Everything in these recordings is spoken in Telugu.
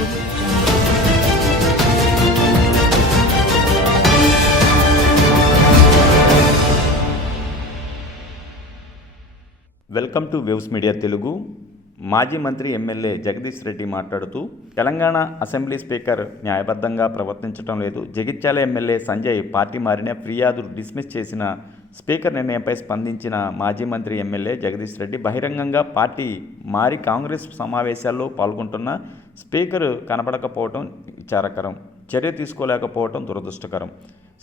Welcome to waves media Telugu. మాజీ మంత్రి ఎమ్మెల్యే జగదీష్ రెడ్డి మాట్లాడుతూ తెలంగాణ అసెంబ్లీ స్పీకర్ న్యాయబద్ధంగా ప్రవర్తించడం లేదు. జగిత్యాల ఎమ్మెల్యే సంజయ్ పార్టీ మారిన ఫిర్యాదు డిస్మిస్ చేసిన స్పీకర్ నిర్ణయంపై స్పందించిన మాజీ మంత్రి ఎమ్మెల్యే జగదీష్ రెడ్డి బహిరంగంగా పార్టీ మారి కాంగ్రెస్ సమావేశాల్లో పాల్గొంటున్న స్పీకర్ కనబడకపోవడం విచారకరం, చర్య తీసుకోలేకపోవడం దురదృష్టకరం.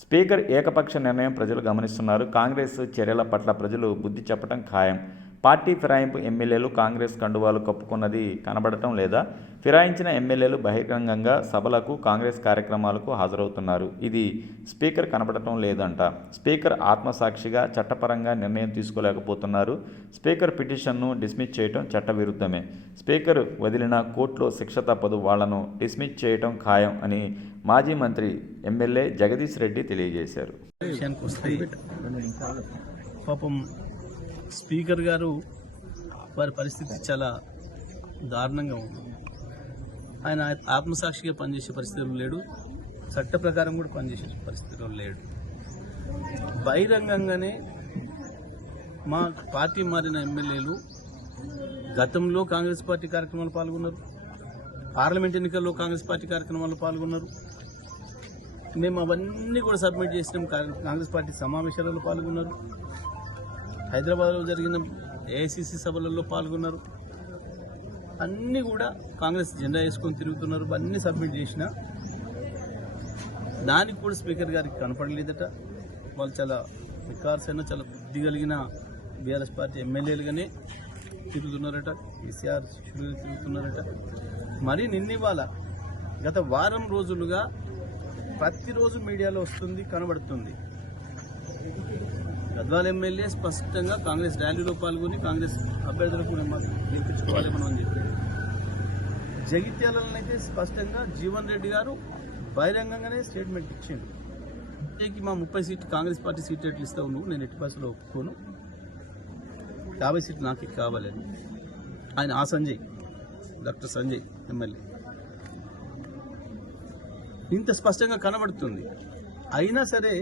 స్పీకర్ ఏకపక్ష నిర్ణయం ప్రజలు గమనిస్తున్నారు. కాంగ్రెస్ చర్యల పట్ల ప్రజలు బుద్ధి చెప్పడం ఖాయం. పార్టీ ఫిరాయింపు ఎమ్మెల్యేలు కాంగ్రెస్ కండువాలు కప్పుకున్నది కనబడటం లేదా? ఫిరాయించిన ఎమ్మెల్యేలు బహిరంగంగా సభలకు, కాంగ్రెస్ కార్యక్రమాలకు హాజరవుతున్నారు. ఇది స్పీకర్ కనబడటం లేదంట. స్పీకర్ ఆత్మసాక్షిగా చట్టపరంగా నిర్ణయం తీసుకోలేకపోతున్నారు. స్పీకర్ పిటిషన్ను డిస్మిస్ చేయడం చట్టవిరుద్ధమే. స్పీకర్ వదిలిన కోర్టులో శిక్ష తప్పదు. వాళ్లను డిస్మిస్ చేయడం ఖాయం అని మాజీ మంత్రి ఎమ్మెల్యే జగదీష్ రెడ్డి తెలియజేశారు. పాపం స్పీకర్ గారు వారి పరిస్థితి చాలా దారుణంగా ఉంది. ఆయన ఆత్మసాక్షిగా పనిచేసే పరిస్థితులు లేడు, చట్ట ప్రకారం కూడా పనిచేసే పరిస్థితులు లేడు. బహిరంగంగానే మా పార్టీ మారిన ఎమ్మెల్యేలు గతంలో కాంగ్రెస్ పార్టీ కార్యక్రమాలు పాల్గొన్నారు, పార్లమెంట్ ఎన్నికల్లో కాంగ్రెస్ పార్టీ కార్యక్రమాల్లో పాల్గొన్నారు. మేము అవన్నీ కూడా సబ్మిట్ చేసినాం. కాంగ్రెస్ పార్టీ సమావేశాలలో పాల్గొన్నారు, హైదరాబాద్లో జరిగిన ఏఐసిసి సభలలో పాల్గొన్నారు. అన్నీ కూడా కాంగ్రెస్ జెండా వేసుకొని తిరుగుతున్నారు. అన్నీ సబ్మిట్ చేసిన దానికి కూడా స్పీకర్ గారికి కనపడలేదట. వాళ్ళు చాలా వికార్సైన చాలా బుద్ధి కలిగిన బీఆర్ఎస్ పార్టీ ఎమ్మెల్యేలుగానే తిరుగుతున్నారట, కేసీఆర్ శిష్యులుగా తిరుగుతున్నారట. మరి నిన్నివాళ గత వారం రోజులుగా ప్రతిరోజు మీడియాలో వస్తుంది, కనబడుతుంది. గద్వాల ఎమ్మెల్యే స్పష్టంగా కాంగ్రెస్ ర్యాలీలో పాల్గొని కాంగ్రెస్ అభ్యర్థులకు గెలిపించుకోవాలి మనం అని చెప్పి, జగిత్యాలనైతే స్పష్టంగా జీవన్ రెడ్డి గారు బహిరంగంగానే స్టేట్మెంట్ ఇచ్చిండు. మా 30 సీట్లు కాంగ్రెస్ పార్టీ సీట్ ఎట్లు ఇస్తావు నువ్వు, నేను ఎట్టి పరిస్థితుల్లో ఒప్పుకోను, 50 సీట్లు నాకు కావాలని. ఆయన ఆ సంజయ్, డాక్టర్ సంజయ్ ఎమ్మెల్యే ఇంత స్పష్టంగా కనబడుతుంది. అయినా సరే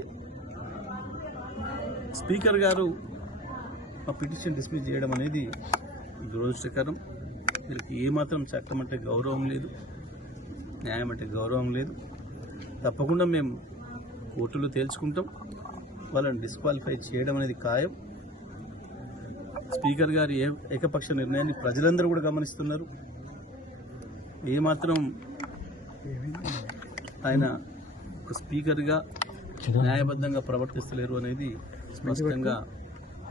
స్పీకర్ గారు ఆ పిటిషన్ డిస్మిస్ చేయడం అనేది దురదృష్టకరం. వీళ్ళకి ఏమాత్రం చట్టం అంటే గౌరవం లేదు, న్యాయం అంటే గౌరవం లేదు. తప్పకుండా మేము కోర్టులో తేల్చుకుంటాం. వాళ్ళని డిస్క్వాలిఫై చేయడం అనేది ఖాయం. స్పీకర్ గారి ఏకపక్ష నిర్ణయాన్ని ప్రజలందరూ కూడా గమనిస్తున్నారు. ఏమాత్రం ఆయన ఒక స్పీకర్గా న్యాయబద్ధంగా ప్రవర్తిస్తలేరు అనేది స్పష్టంగా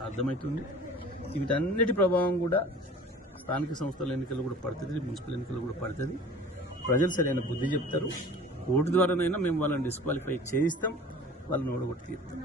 అర్థమవుతుంది. వీటన్నిటి ప్రభావం కూడా స్థానిక సంస్థల ఎన్నికలు కూడా పడుతుంది, మున్సిపల్ ఎన్నికలు కూడా పడుతుంది. ప్రజలు సరైన బుద్ధి చెప్తారు. కోర్టు ద్వారానైనా మేము వాళ్ళని డిస్క్వాలిఫై చేయిస్తాం, వాళ్ళని ఓడగొట్టి తీరుతాం.